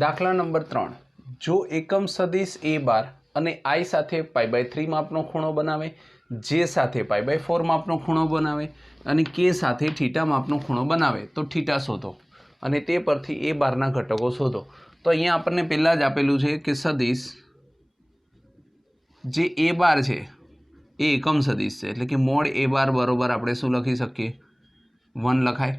દાખલા નંબર 3, જો એકમ સદિશ a બાર અને i સાથે π/3 માપનો ખૂણો બનાવે, j સાથે π/4 માપનો ખૂણો બનાવે અને k સાથે θ માપનો ખૂણો બનાવે તો θ શોધો અને તે પરથી a બારના ઘટકો શોધો। તો અહીંયા આપણને પહેલાં જ આપેલું છે કે સદિશ જે a બાર છે એ એકમ સદિશ છે, એટલે કે મોડ a બાર બરોબર આપણે શું લખી શકીએ, 1 લખાય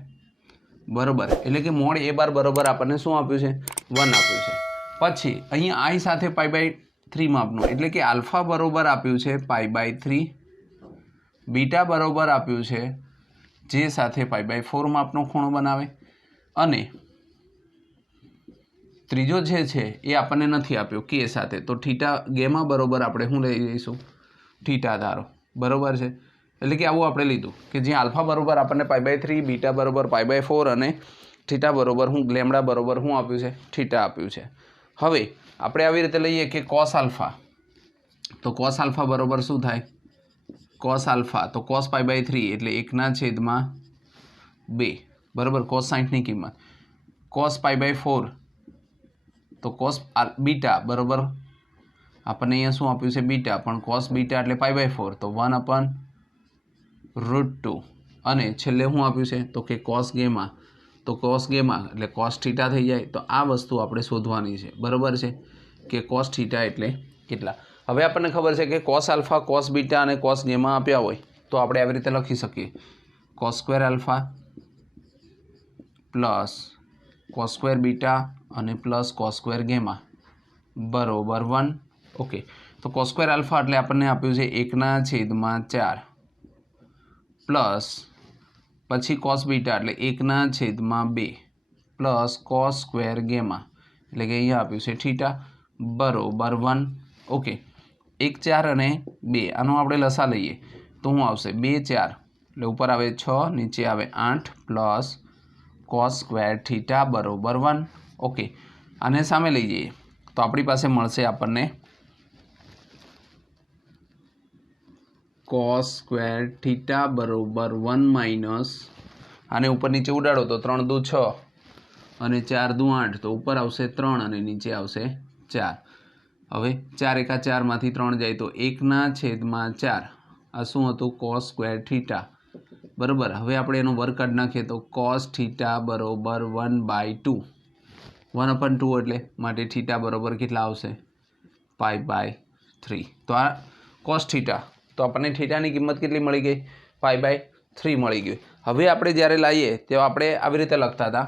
બરોબર। એટલે કે મોડ a બાર બરોબર આપણને શું આપ્યું છે, 1 આપ્યું છે। પછી અહીંયા i સાથે π/3 માપનું એટલે કે આલ્ફા બરોબર આપ્યું છે π/3, બીટા બરોબર આપ્યું છે જે સાથે π/4 માપનો ખૂણો બનાવે અને ત્રીજો જે છે એ આપણને નથી આપ્યો કે સાથે, તો થીટા ગેમા બરોબર આપણે શું લઈ લઈશું, થીટા ધારો બરોબર છે। એટલે કે આવું આપણે લીધું કે જે આલ્ફા બરોબર આપણને π/3, બીટા બરોબર π/4 અને થીટા બરોબર લેમડા બરોબર શું આપ્યું છે, થીટા આપ્યું છે। હવે આપણે આવી રીતે લઈએ કે કોસ આલ્ફા, તો કોસ આલ્ફા બરોબર શું થાય, કોસ આલ્ફા તો કોસ π/3 એટલે 1/2 બરોબર, કોસ 60ની કિંમત, કોસ π/4 તો કોસ બીટા બરોબર આપણને અહીંયા શું આપ્યું છે, બીટા, પણ કોસ બીટા એટલે π/4 તો 1/√2 અને છેલ્લે શું આપ્યું છે તો કે કોસ ગેમા, તો કોસ ગેમા એટલે કોસ થીટા થઈ જાય। તો આ વસ્તુ આપણે શોધવાની છે બરોબર છે કે કોસ થીટા એટલે કેટલા। હવે આપણને ખબર છે કે કોસ આલ્ફા, કોસ બીટા અને કોસ ગેમા આપ્યા હોય તો આપણે આવી રીતે લખી શકીએ, cos square alpha plus cos square beta અને પ્લસ કોસ સ્ક્વેર ગેમા બરોબર 1। ઓકે, તો કોસ સ્ક્વેર આલ્ફા એટલે આપણને આપ્યું છે 1/4 પ્લસ પછી કોસ બીટા એટલે 1/2 પ્લસ કોસ સ્ક્વેર ગેમા એટલે કે અહીંયા આપ્યું છે થીટા બરોબર 1। ઓકે, 1 4 અને 2 આનો આપણે લસા લઈએ તો શું આવશે, 2 4 એટલે ઉપર આવે 6 નીચે આવે 8 પ્લસ કોસ સ્ક્વેર થીટા બરોબર 1। ઓકે, આને સામે લઈ જઈએ તો આપણી પાસે મળશે આપણને કોસ સ્ક્વેર થીટા બરોબર 1 માઇનસ આને ઉપર નીચે ઉડાડો તો 3 દુ 6 અને 4 દુ 8 તો ઉપર આવશે 3 અને નીચે આવશે 4। હવે 4 એકા 4 માંથી 3 જાય તો 1/4 આ શું હતું, કોસ સ્ક્વેર થીટા બરોબર। હવે આપણે એનો વર્ગ કાઢી નાખીએ તો કોસ થીટા બરોબર 1/2 1/2 એટલે માટે થીટા બરોબર કેટલા આવશે, π/3। તો આ કોસ થીટા, તો આપણને થીટાની કિંમત કેટલી મળી ગઈ, π/3 મળી ગઈ। હવે આપણે જ્યારે લાવીએ તો આપણે આવી રીતે લખતા હતા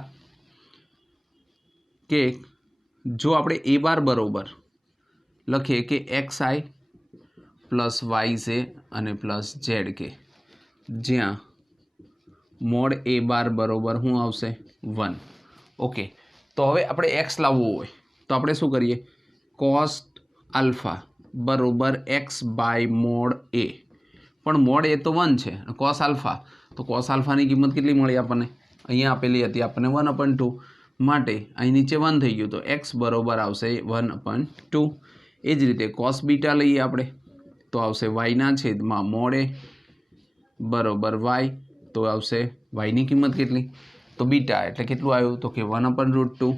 કે જો આપણે a બાર બરોબર લખીએ કે xi પ્લસ yj અને પ્લસ zk, જ્યાં મોડ a બાર બરોબર શું આવશે, 1। ઓકે, તો હવે આપણે x લાવવું હોય તો આપણે શું કરીએ, કોસ આલ્ફા બરોબર x/મોડ a, પણ મોડ a તો 1 છે, કોસ આલ્ફા તો કોસ આલ્ફાની કિંમત કેટલી મળી આપણને, અહીંયા આપેલી હતી આપણને 1/2 માટે અહીં નીચે 1 થઈ ગયું તો x બરોબર આવશે 1/2। એ જ રીતે કોસ બીટા લઈએ આપણે તો આવશે y/મોડ a બરોબર y, તો આવશે yની કિંમત કેટલી, તો બીટા એટલે કેટલું આવ્યું તો કે 1/√2।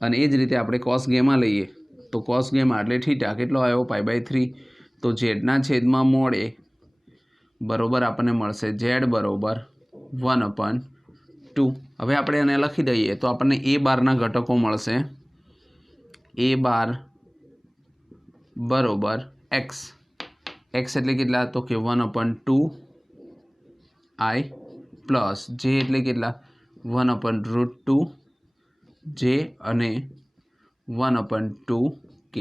અને એ જ રીતે આપણે કોસ ગેમા લઈએ તો કોસ ગેમા એટલે થીટા કેટલો આવ્યો, π/3 તો z/મોડ a બરોબર આપણને મળશે z બરોબર 1/2। હવે આપણે એને લખી દઈએ તો આપણને a બારના ઘટકો મળશે, a બાર બરોબર x એટલે કેટલા તો કે 1/2i પ્લસ j એટલે કેટલા 1/√2 j અને 1/2k,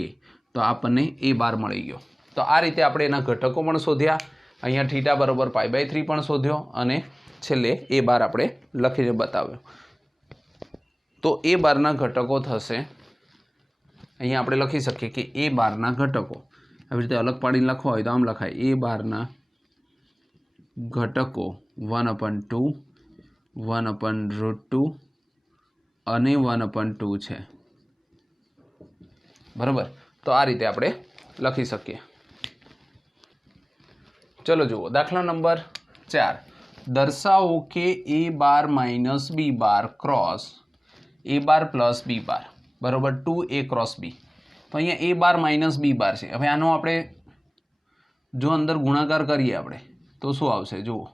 તો આપણને a બાર મળી ગયો। તો આ રીતે આપણે એના ઘટકો પણ શોધ્યા, અહીંયા થીટા બરોબર π/3 પણ શોધ્યો અને છેલ્લે a બાર આપણે લખીને બતાવ્યો। તો a બારના ઘટકો થશે, અહીંયા આપણે લખી શકીએ કે a બારના ઘટકો આવી રીતે અલગ પાડીને લખવા હોય તો આમ લખાય, a બારના ઘટકો 1/2 1/√2 અને 1/2 છે બરાબર। તો આ રીતે આપણે લખી શકીએ। ચલો જુઓ દાખલા નંબર 4, દર્શાવો કે a bar minus b bar cross a bar plus B bar बराबर 2a क्रॉस बी। तो अहींया ए बार माइनस बी बार है। हवे आनो आपणे जो अंदर गुणाकार करिए आपणे तो शुं आवशे जुओ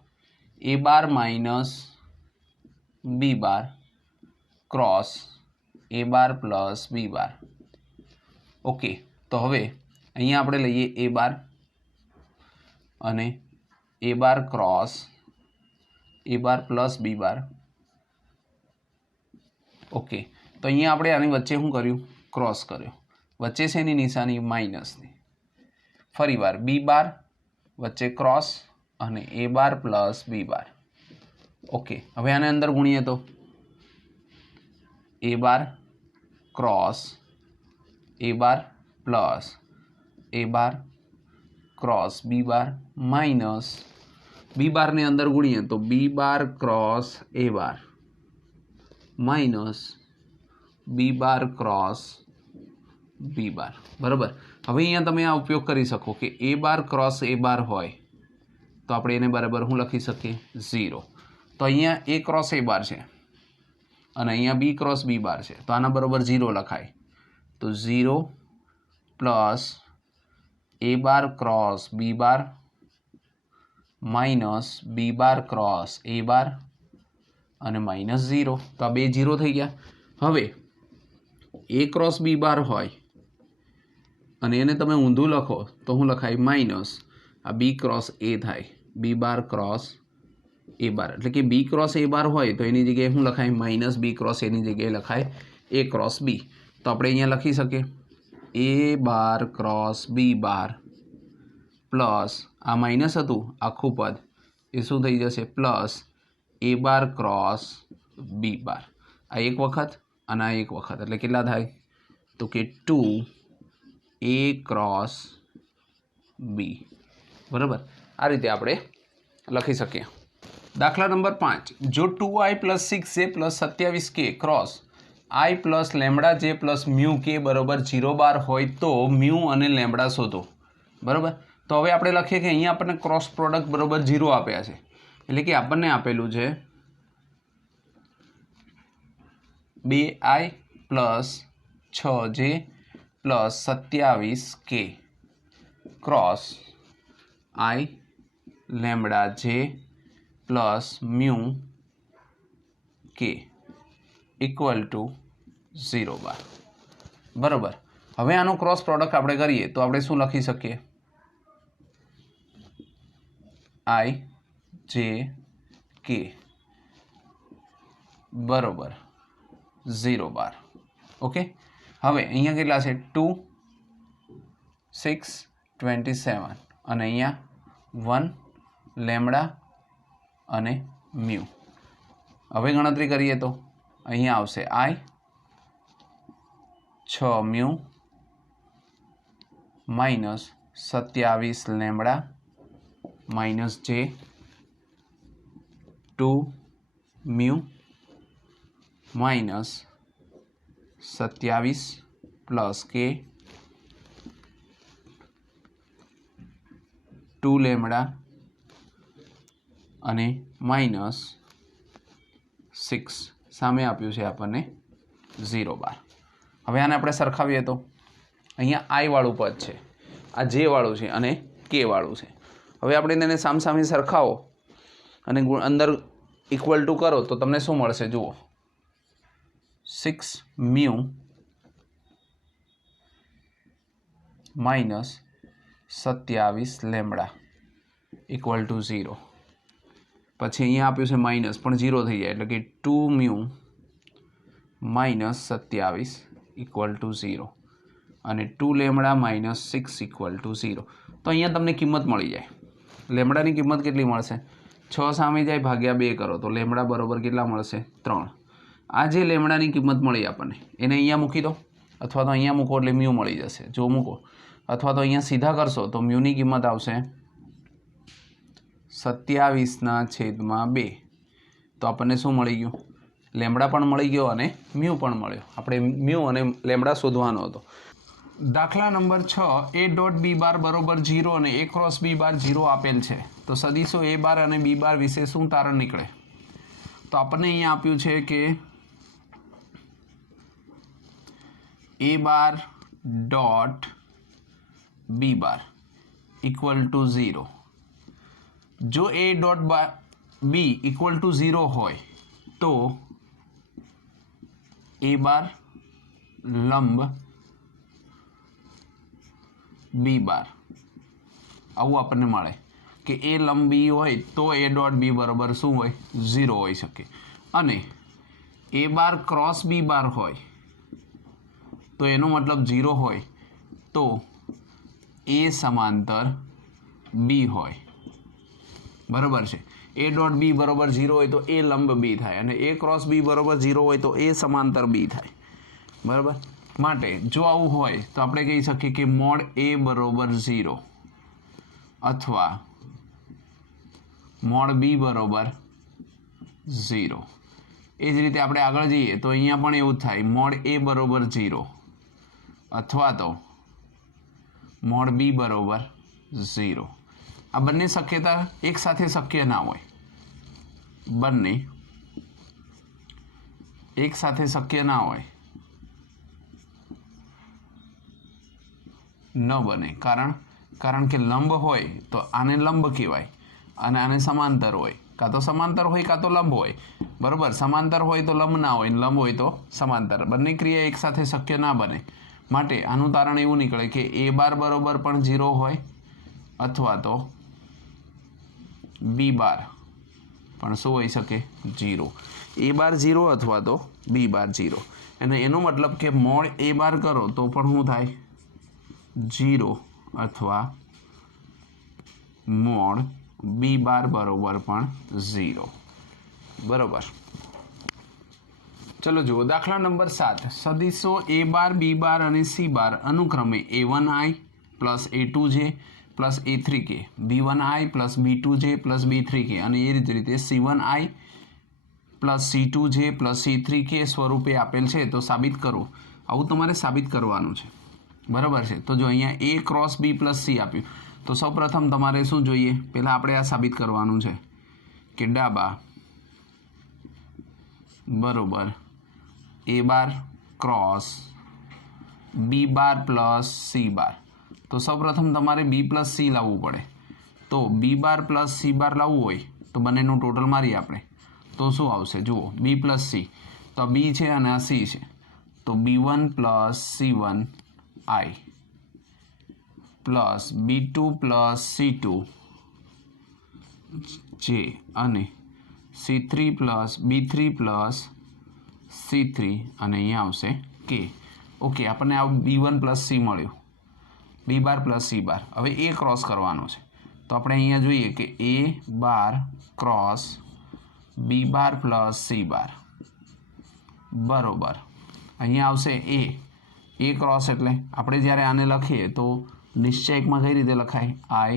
a bar minus B bar cross A bar plus B bar. Okay तो हवे अहींया आपणे लईए ए बार अने ए बार क्रॉस ए bar plus B bar. Okay तो अहींया आपणे आनी वच्चे शुं कर्युं क्रॉस कर्यो। वच्चे शेनी निशानी माइनसनी। फरीवार बी बार वच्चे क्रॉस अने ए bar plus B bar. Okay हवे आने अंदर गुणीए तो A bar cross A bar plus A bar cross B bar minus B bar ने अंदर गुणीए तो बी बार क्रॉस ए bar minus B bar cross B bar बराबर। हवे अहींया तमे आ उपयोग करी शको कि ए बार क्रॉस ए बार होय तो आपणे एने बराबर शुं लखी सकीए 0। तो अहींया ए क्रॉस ए बार छे अने अहींया बी क्रॉस बी बार छे तो आना बराबर 0 लखाय। तो 0 plus A bar cross B bar minus B bar cross A bar अने माइनस 0। तो आ बे 0 थई गया। हवे ए क्रॉस बी बार होय अने एने तमे ऊंधું लखो तो शुं लखाय माइनस आ बी क्रॉस ए थाय बी बार क्रॉस ए बार एटले कि बी क्रॉस ए बार होय तो एनी जग्याए शुं लखाय माइनस बी क्रॉस एनी जग्याए लखाय ए क्रॉस बी। तो आपणे अहींया लखी सकीए ए bar cross B bar plus आ माइनस हतुं आखुं पद ए शुं थई जशे plus A bar cross B bar. आ एक वखत अने आ एक वखत एटले केटला थाय तो के 2 ए क्रॉस बी बराबर। आ रीते आपणे लखी सकीए। दाखला नंबर 5 जो 2i plus 6j plus 27k cross i plus lambda J plus mu के बराबर 0 बार होय तो म्यू अने लेमड़ा शोधो बराबर। तो हवे आपणे लखीए कि अहींया आपणे क्रॉस प्रोडक्ट बराबर 0 आप्या छे एटले कि आपणने आपेलुं छे 2i plus 6j plus 27k cross i lambda J plus mu के इक्वल टू 0 बार बराबर। हवे आनो क्रॉस प्रोडक्ट आपणे करीए तो आपणे शुं लखी सकीए i जे के बराबर 0 बार। ओके हवे अहींया केटला छे 2 6 27 अने अहींया 1 लेमड़ा अने म्यू। हवे गणतरी करीए तो अहींया आवशे i 6 mu minus 27 lambda minus J 2 mu minus 27 plus के 2 लेमड़ा अने माइनस 6 सामे आप्युं छे आपणने 0 बार। हवे आने आपणे सरखावीए तो अहींया आई वाळुं पद छे आ जे वाळुं छे अने के वाळुं छे। हवे आपणे तेने सामसामे सरखावो अने अंदर इक्वल टू करो तो तमने शुं मळशे जुओ 6 mu minus 27 lambda equal to 0 पछी अहींया आप्युं छे माइनस पण 0 थई जाय एटले के 2 म्यू माइनस 27 इक्वल टू 0 अने 2 लेमड़ा माइनस 6 इक्वल टू 0। तो अहींया तमने किंमत मळी जाय। लेमड़ानी किंमत केटली मळशे 6 सामे जाय भाग्या 2 करो तो लेमड़ा बराबर केटला मळशे 3। आ जे लेमड़ानी किंमत मळी आपणने एने अहींया मूकी दो अथवा तो अहींया मूको એટલે म्यू मळी जशे। जो मूको अथवा तो अहींया सीधा करशो तो म्यूनी किंमत आवशे 27/2 तो आपणने शुं मळी गयुं लेमड़ा पण मळी गयो अने म्यू पण मळ्यो। आपणे म्यू अने लेमड़ा शोधवानो हतो। दाखला number 6 a dot B bar बराबर 0 अने ए क्रॉस बी बार 0 आपेल छे तो सदिशो ए बार अने बी बार विषे शुं तारण निकळे। तो आपणे अहींया आप्युं छे के A bar dot B bar equal to 0। जो A dot B equal to 0 હોય તો ए बार लंब बी बार આવું આપણને મળે કે એ લંબ બી હોય તો એ ડોટ બી બરાબર શું હોય 0 હોઈ શકે અને એ બાર ક્રોસ બી બાર હોય તો એનો મતલબ 0 હોય તો એ સમાંતર બી હોય બરાબર છે એ ડોટ બી બરાબર 0 હોય તો એ લંબ બી થાય અને એ ક્રોસ બી બરાબર 0 હોય તો એ સમાંતર બી થાય બરાબર માટે જો આવું હોય તો આપણે કહી શકીએ કે મોડ એ બરાબર 0 અથવા મોડ બી બરાબર 0 એ જ રીતે આપણે આગળ જઈએ તો અહીંયા પણ એવું થાય મોડ એ બરાબર 0 અથવા તો મોડ બી બરાબર 0 આ બંને શક્યતા એક સાથે શક્ય ના હોય બંને એક સાથે શક્ય ના હોય ન બને કારણ કે લંબ હોય તો આને લંબ કહેવાય અને આને સમાંતર હોય કાં તો સમાંતર હોય કાં તો લંબ હોય બરાબર સમાંતર હોય તો લંબ ના હોય લંબ હોય તો સમાંતર બંને ક્રિયા એક સાથે શક્ય ના બને માટે આનું તારણ એવું નીકળે કે એ બાર બરાબર પણ 0 હોય અથવા તો બી બાર પણ શું હોઈ શકે 0 એ બાર 0 અથવા તો બી બાર 0 અને એનો મતલબ કે મોડ એ બાર કરો તો પણ શું થાય 0 અથવા મોડ બી બાર બરાબર પણ 0 બરાબર ચલો જુઓ દાખલા નંબર 7 સદિશો એ બાર બી બાર અને સી બાર અનુક્રમે a1i plus a2j plus a3k b1i plus b2j plus b3k અને એ રીતે c1i plus c2j plus c3k સ્વરૂપે આપેલ છે તો સાબિત કરો આવું તમારે સાબિત કરવાનું છે બરાબર છે તો જો અહીંયા a cross b plus c આપ્યું તો સૌપ્રથમ તમારે શું જોઈએ પહેલાં આપણે આ સાબિત કરવાનું છે કે ડાબા બરાબર a bar cross b bar plus c બાર તો સૌપ્રથમ તમારે b પ્લસ c લાવવું પડે તો b બાર પ્લસ c બાર લાવવું હોય તો બંનેનું ટોટલ મારીએ આપણે તો શું આવશે જુઓ b પ્લસ c તો b છે અને આ c છે તો b1 plus c1 i plus b2 plus c2 j અને c3 plus b3 plus c3 અને અહીંયા આવશે k ઓકે આપણને આ b1 પ્લસ c મળ્યું b બાર પ્લસ c બાર હવે એ ક્રોસ કરવાનો છે તો આપણે અહીંયા જોઈએ કે a bar cross b bar plus c બાર બરોબર અહીંયા આવશે એ ક્રોસ એટલે આપણે જ્યારે આને લખીએ તો નિશ્ચયકમાં કઈ રીતે લખાય i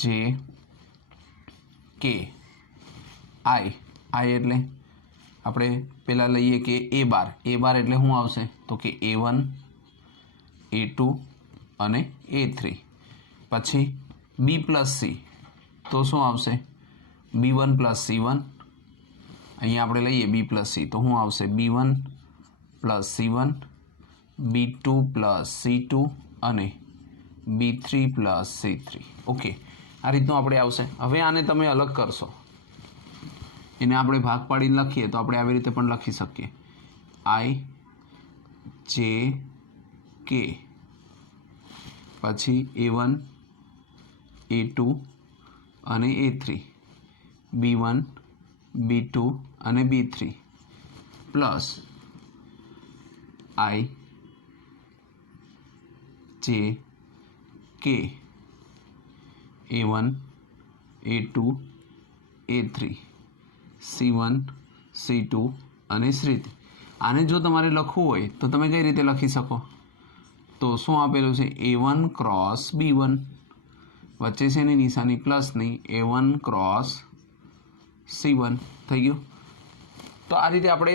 j k i એટલે આપણે પહેલાં લઈએ કે એ બાર એટલે શું આવશે તો કે a1 a2 અને a3 પછી b પ્લસ c તો શું આવશે b1 પ્લસ c1 અહીંયા આપણે લઈએ b પ્લસ c તો શું આવશે b1 plus c1 b2 plus c2 અને b3 પ્લસ c3 ઓકે આ રીતનું આપણે આવશે હવે આને તમે અલગ કરશો એને આપણે ભાગ પાડીને લખીએ તો આપણે આવી રીતે પણ લખી શકીએ i j k પછી a1 a2 અને a3 b1 b2 અને b3 plus i j k a1 a2 a3 c1 c2 અને c3 આને જો તમારે લખવું હોય તો તમે કઈ રીતે લખી શકો તો શું આપેલું છે a1 ક્રોસ b1 વચ્ચે છે એની નિશાની પ્લસની a1 ક્રોસ c1 થઈ ગયું તો આ રીતે આપણે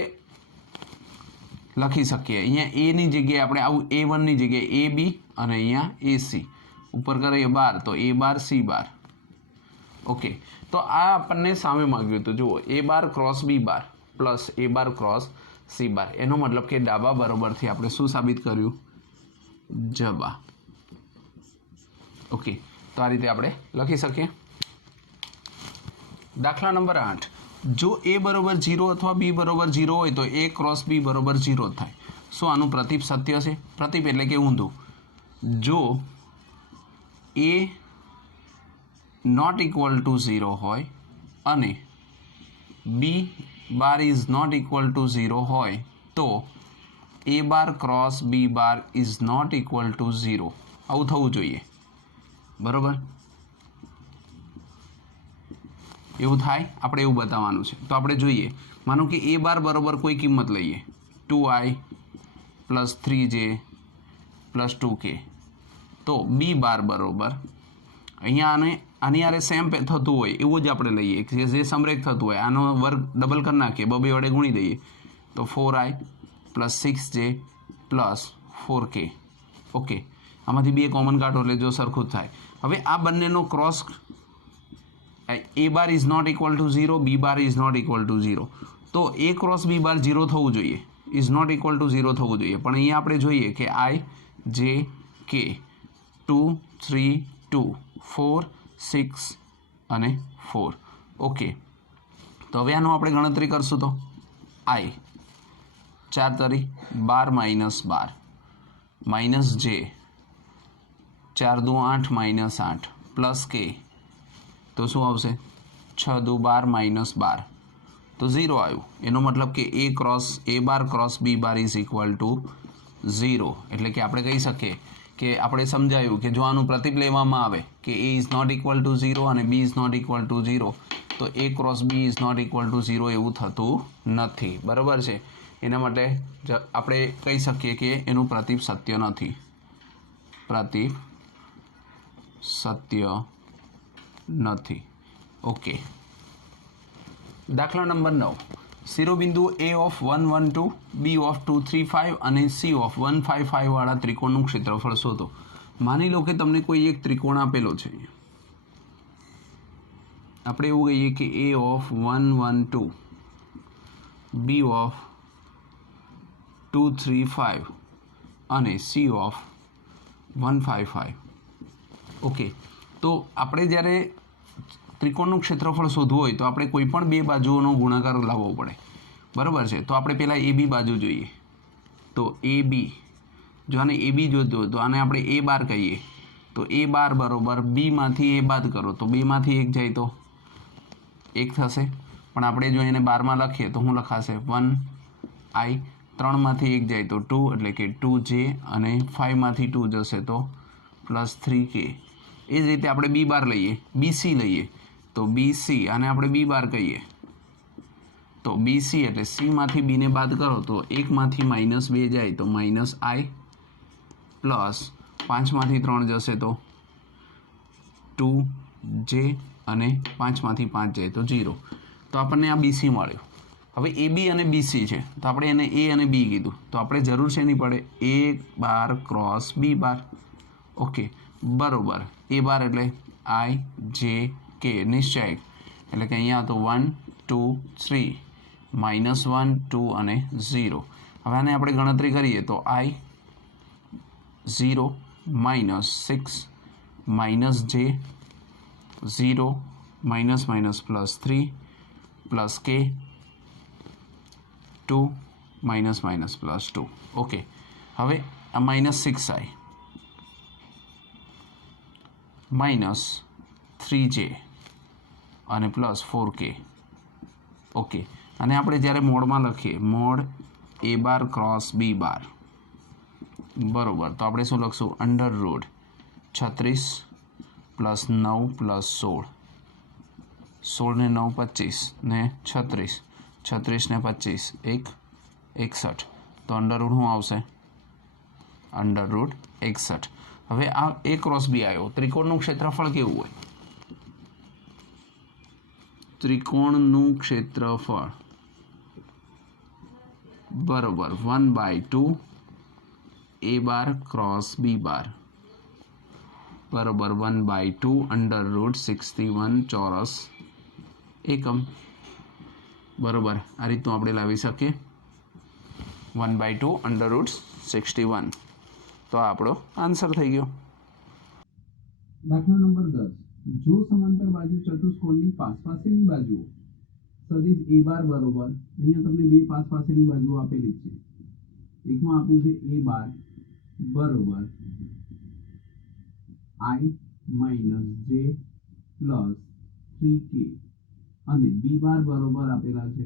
લખી શકીએ અહીંયા એની જગ્યાએ આપણે આવું a1ની જગ્યાએ a b અને અહીંયા ac ઉપર કરીએ બાર તો a bar c bar okay તો આ આપણને સામે માંગ્યું હતું જુઓ a bar cross b bar plus a bar cross C bar. એનો મતલબ કે ડાબા બરોબરથી આપણે શું સાબિત કર્યું? જબા. ઓકે, તો આ રીતે આપણે લખી શકીએ. દાખલા નંબર 8. જો a બરોબર 0 અથવા b બરોબર 0 હોય તો a ક્રોસ b બરોબર 0 થાય. શું આનું પ્રતીપ સત્ય છે? પ્રતીપ એટલે કે ઊંધું. જો a નોટ ઇક્વલ ટુ 0 હોય અને b bar is not equal to 0 હોય તો a bar cross b bar is not equal to 0. આવું થવું જોઈએ. બરાબર? એવું થાય, આપણે એવું બતાવવાનું છે. તો આપણે જોઈએ, માનો કે a બાર બરોબર કોઈ કિંમત લઈએ 2i plus 3j plus 2k. તો b બાર બરોબર અહીંયા આની યારે સેમ થતું હોય એવું જ આપણે લઈએ, જે સમરેખ થતું હોય. આનો વર્ગ ડબલ કરી નાખીએ, બબે વડે ગુણી દઈએ તો 4i plus 6j plus 4k. Okay, આમાંથી 2 કોમન કાઢો એટલે જો સરખું જ થાય. હવે આ બંનેનો cross, a bar is not equal to 0, b bar is not equal to 0. તો a ક્રોસ b બાર 0 થવું જોઈએ, ઇઝ નોટ ઇક્વલ ટુ 0 થવું જોઈએ. પણ અહીંયા આપણે જોઈએ કે i j k 2 3 2 4 6 અને 4. ઓકે, તો હવે આનું આપણે ગણતરી કરશું તો i 4 તરી 12 માઇનસ 12 માઇનસ j 4 દુ 8 માઇનસ 8 પ્લસ k, તો શું આવશે? 6 દુ 12 માઇનસ 12 તો 0 આવ્યું. એનો મતલબ કે a bar cross b bar is equal to 0. એટલે કે આપણે કહી શકીએ કે આપણે સમજાયું કે જો આનું પ્રતીપ લેવામાં આવે કે a is not equal to 0 અને b is not equal to 0 તો a cross b is not equal to 0 એવું થતું નથી. બરાબર છે? એના માટે આપણે કહી શકીએ કે એનું પ્રતીપ સત્ય નથી. પ્રતીપ સત્ય નથી. ઓકે, દાખલા નંબર 9. શિરોબિંદુ a ઓફ 1 1 2, b ઓફ 2 3 5 અને c ઓફ 1 5 5 વાળા ત્રિકોણનું ક્ષેત્રફળ શોધો. માની લો કે તમને કોઈ એક ત્રિકોણ આપેલો છે. આપણે એવું કહીએ કે a ઓફ 1 1 2, b ઓફ 2 3 5 અને c ઓફ 1 5 5. ઓકે, તો આપણે જ્યારે ત્રિકોણનું ક્ષેત્રફળ શોધવું હોય તો આપણે કોઈ પણ બે બાજુઓનો ગુણાકાર લાવવો પડે. બરાબર છે? તો આપણે પહેલાં એ બી બાજુ જોઈએ. તો એ બી, જો આને એ બી જોઈતું હોય તો આને આપણે એ બાર કહીએ. તો એ બાર બરોબર બીમાંથી એ બાદ કરો તો બેમાંથી એક જાય તો 1 થશે. પણ આપણે જો એને બારમાં લખીએ તો શું લખાશે? 1i. 3માંથી 1 જાય તો 2 એટલે કે 2j અને 5માંથી 2 જશે તો પ્લસ 3k. એ જ રીતે આપણે બી બાર લઈએ, બીસી લઈએ તો બીસી, આને આપણે બી બાર કહીએ તો બીસી એટલે સીમાંથી બીને બાદ કરો તો 1માંથી -2 જાય તો -i પ્લસ 5માંથી 3 જશે તો 2j અને 5માંથી 5 જાય તો 0. તો આપણને આ બીસી મળ્યું. હવે એ બી અને બીસી છે તો આપણે એને એ અને બી કીધું. તો આપણે જરૂર છે નહીં પડે a bar cross b bar. Okay, બરોબર. એ બાર એટલે i j k નિશ્ચયક, એટલે કે અહીંયા તો 1 2 3 -1 2 અને 0. હવે આને આપણે ગણતરી કરીએ તો i 0 -6 -j 0 +3 plus k 2 +2. Okay, હવે આ -6i -3j અને પ્લસ 4k. ઓકે, અને આપણે જ્યારે મોડમાં લખીએ mode a bar cross b બાર બરોબર, તો આપણે શું લખશું? √36 પ્લસ 9 પ્લસ 16, 16 ને 9 25 ને 36, 36 ને 25 61. તો અંડરરૂટ શું આવશે? √61. હવે આ a ક્રોસ b આવ્યો. ત્રિકોણનું ક્ષેત્રફળ કેવું હોય? ત્રિકોણનું ક્ષેત્રફળ બરોબર 1/2 a બાર ક્રોસ b બાર બરોબર 1/2 √61 ચોરસ એકમ. બરોબર, આ રીતનું આપણે લાવી શકીએ. 1/2 √61. તો આ આપણો આન્સર થઈ ગયો. દાખલા નંબર 10. જો સમાંતર બાજુ ચતુષ્કોણની પાસેની બાજુઓ સદિશ a બાર બરોબર, અહીંયા તમને બે પાસેની બાજુઓ આપેલી છે. એકમાં આપ્યું છે a બાર બરોબર i - j + 3k અને b બાર બરોબર આપેલા છે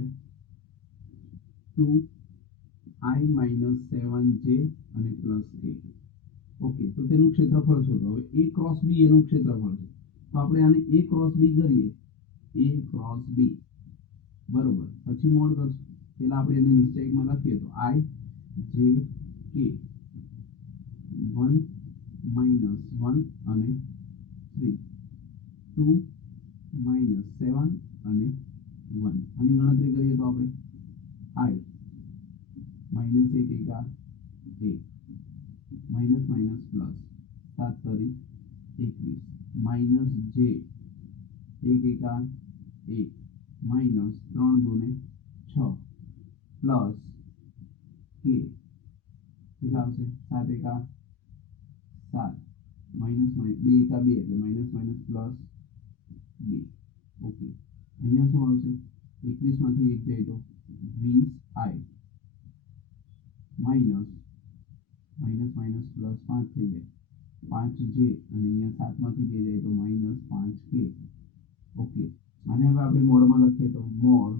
2i - 7j અને +k. ઓકે, તો તેનું ક્ષેત્રફળ શોધો. હવે a ક્રોસ b એનું ક્ષેત્રફળ છે, તો આપણે આને a ક્રોસ b કરીએ. a ક્રોસ b બરોબર, પછી મોડ કરશું. પહેલા આપણે એને નિશ્ચયકમાં લખીએ તો i j k 1 - 1 અને 3 2 - 7 અને 1. આની ગણતરી કરીએ તો આપણે i -1 એકા 1 માઇનસ માઇનસ પ્લસ 7 તરી 21 - j 1 એકા 1 માઇનસ 3 દુને 6 પ્લસ k કેટલા આવશે 7 એકા 7 માઇનસ 2 એકા 2 એટલે માઇનસ માઇનસ પ્લસ 2. ઓકે, અહીંયા શું આવશે 21 માંથી 1 જાય તો 20i minus minus minus plus 5 થઈ જાય 5j અને અહીંયા 7 માંથી 2 જાય તો -5k. ઓકે, આને હવે આપણે મોડમાં લખીએ તો mode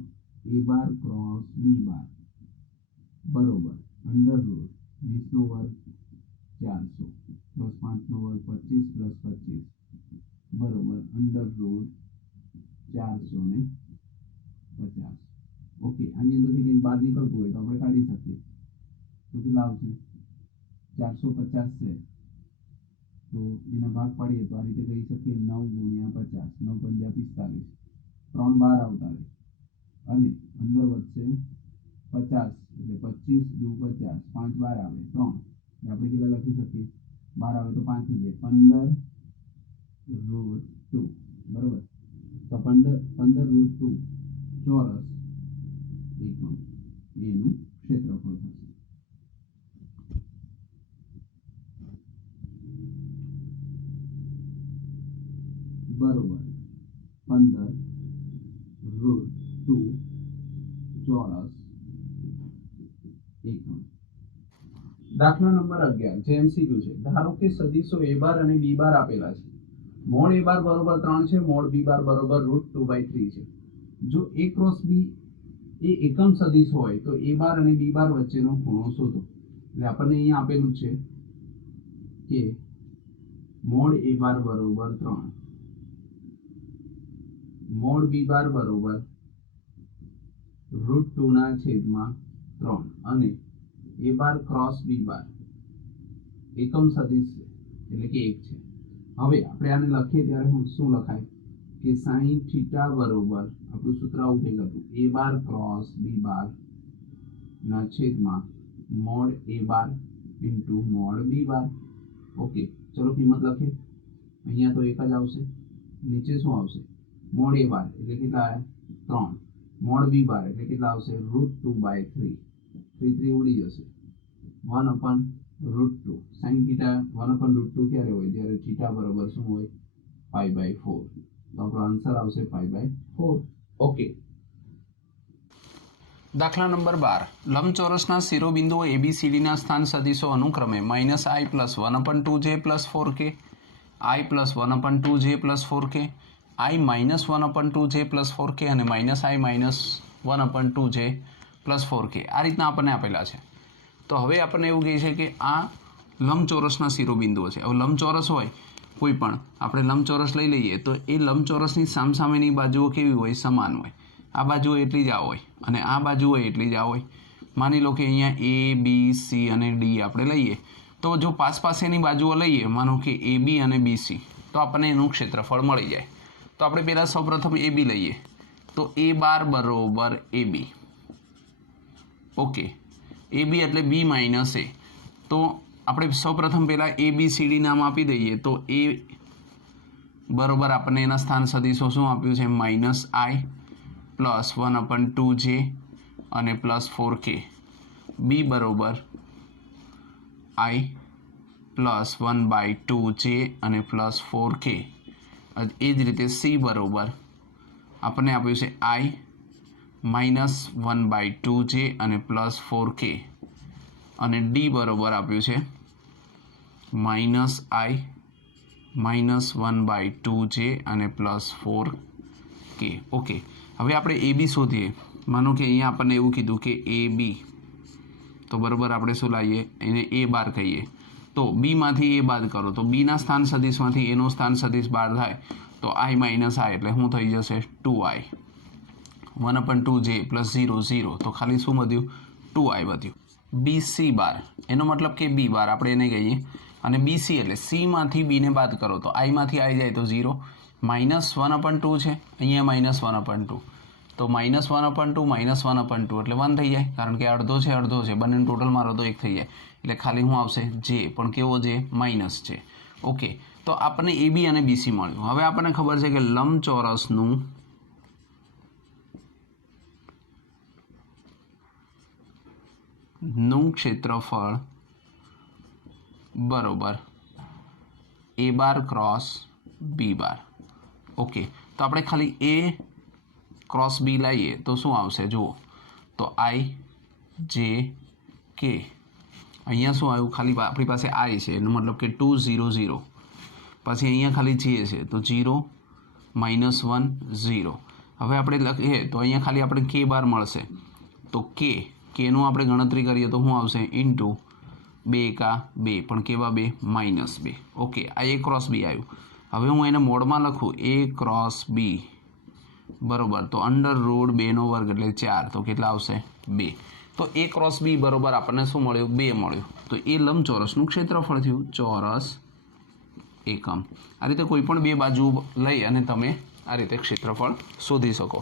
a bar cross b બાર બરોબર અંડર રૂટ 20 નો વર્ગ 400 પ્લસ 5 નો વર્ગ 25 પ્લસ 25 બરોબર અંડર રૂટ 450. ઓકે, આની અંદરથી કંઈક બહાર નીકળતું હોય તો આપણે કાઢી શકીએ. તો કેટલા આવશે 450 છે, તો એના ભાગ પાડીએ તો આ રીતે કહી શકીએ 9 × 50 9 × 45 3 બાર આવતા રહે અને અંદર વધશે 50 એટલે 25 દુ 50 5 બાર આવે 3 આપણે કેટલા લખી શકીએ 12 આવે તો 5 થઈ જાય 15 √2 બરોબર. તો 15 √2 ચોરસ એકમ એનું ક્ષેત્રફળ થશે. બરોબર 15 √2 ચોરસ એકમ. દાખલા નંબર 11 જે MCQ છે. ધારો કે સદિશો a બાર અને b બાર આપેલા છે. મોડ a બાર બરોબર 3 છે, મોડ b બાર બરોબર √2/3 છે. જો a ક્રોસ b એ એકમ સદિશ હોય તો a બાર અને b બાર વચ્ચેનો ખૂણો શોધો. એટલે આપણને અહીંયા આપેલું છે કે મોડ a બાર બરોબર 3, મોડ b બાર બરોબર √2/3 અને a બાર ક્રોસ b બાર એકમ સદિશ છે એટલે કે 1 છે. હવે આપણે આને લખીએ ત્યારે શું લખાય કે sin થીટા બરોબર આપણું સૂત્ર આવું કંઈક હતું a બાર ક્રોસ b બાર ના છેદમાં mode a bar into mode b bar. Okay, ચલો કિંમત લખીએ. અહીંયા તો 1 જ આવશે, નીચે શું આવશે મોડ a બાર એટલે કેટલા આવ્યા 3, મોડ b બાર એટલે કેટલા આવશે √2/3 3 ઉડી જશે 1/√2 sin થીટા 1/√2 ક્યારે હોય જ્યારે થીટા બરોબર શું હોય π/4. તો આપણો આન્સર આવશે π/4. ઓકે, દાખલા નંબર 12. લંબચોરસના શિરોબિંદુઓ ABCDના સ્થાન સદિશો અનુક્રમે -i + 1/2j + 4k, i + 1/2j + 4k, i - 1/2j + 4k અને -i - 1/2j + 4k આ રીતના આપણને આપેલા છે. તો હવે આપણને એવું કહે છે કે આ લંબચોરસના શિરોબિંદુઓ છે. હવે લંબચોરસ હોય કોઈ પણ આપણે લંબચોરસ લઈ લઈએ તો એ લંબચોરસની સામસામેની બાજુઓ કેવી હોય સમાન હોય. આ બાજુ એટલી જ આ હોય અને આ બાજુ હોય એટલી જ આ હોય. માની લો કે અહીંયા A B C અને D આપણે લઈએ તો જો પાસેની બાજુઓ લઈએ માનો કે AB અને BC તો આપણને એનું ક્ષેત્રફળ મળી જાય. તો આપણે પહેલાં સૌપ્રથમ AB લઈએ તો a બાર બરોબર AB. ઓકે, AB એટલે B માઇનસ A. તો આપણે સૌપ્રથમ પહેલાં ABCD નામ આપી દઈએ તો A બરોબર આપણને એના સ્થાન સદિશો શું આપ્યું છે -i + 1/2j અને +4k. બી બરોબર આઈ પ્લસ 1/2 જે અને પ્લસ 4k. એ જ રીતે સી બરોબર આપણને આપ્યું છે આઈ માઇનસ 1/2 જે અને પ્લસ 4k. અને ડી બરોબર આપ્યું છે માઇનસ આઈ માઇનસ 1/2 જે અને પ્લસ 4k. ઓકે, હવે આપણે એ બી શોધીએ. માનો કે અહીંયા આપણને એવું કીધું કે એ બી, તો બરાબર આપણે શું લાવીએ, એને એ બાર કહીએ. તો બીમાંથી એ બાદ કરો તો બીના સ્થાન સદિશમાંથી એનો સ્થાન સદિશ બાર થાય તો આઈ માઇનસ આઈ એટલે શું થઈ જશે 2i. 1/2 જે પ્લસ 0 0 તો ખાલી શું વધ્યું 2i વધ્યું. બી સી બાર એનો મતલબ કે બી બાર આપણે એને કહીએ. અને બી સી એટલે સીમાંથી બીને બાદ કરો તો આઈમાંથી આવી જાય તો 0. માઇનસ 1/2 છે, અહીંયા માઇનસ 1/2 તો માઇનસ 1/2 માઇનસ 1/2 એટલે 1 થઈ જાય, કારણ કે અડધો છે બંને ટોટલ મારો તો 1 થઈ જાય. એટલે ખાલી શું આવશે જે, પણ કેવો જે માઇનસ છે. ઓકે, તો આપણને એ બી અને બીસી મળ્યું. હવે આપણને ખબર છે કે લંબચોરસનું ક્ષેત્રફળ બરોબર a bar cross b bar. Okay, તો આપણે ખાલી એ ક્રોસ બી લઈએ તો શું આવશે જુઓ, તો આઈ જે કે અહીંયા શું આવ્યું, ખાલી આપણી પાસે આઈ છે એનો મતલબ કે 2 0 0. પછી અહીંયા ખાલી જે છે તો 0 -1 0. હવે આપણે લખીએ તો અહીંયા ખાલી આપણે કે બાર મળશે તો કેનું આપણે ગણતરી કરીએ તો શું આવશે ઇન્ટુ 2 કા 2, પણ કેવા 2 -2. ઓકે, આ એ ક્રોસ બી આવ્યું. હવે હું એને મોડમાં લખું એ ક્રોસ બી બરોબર તો √2 એટલે 4, તો કેટલા આવશે 2. તો એ ક્રોસ બી બરોબર આપણને શું મળ્યું 2 મળ્યું. તો એ લંબચોરસનું ક્ષેત્રફળ થયું ચોરસ એકમ. આ રીતે કોઈ પણ બે બાજુ લઈ અને તમે આ રીતે ક્ષેત્રફળ શોધી શકો.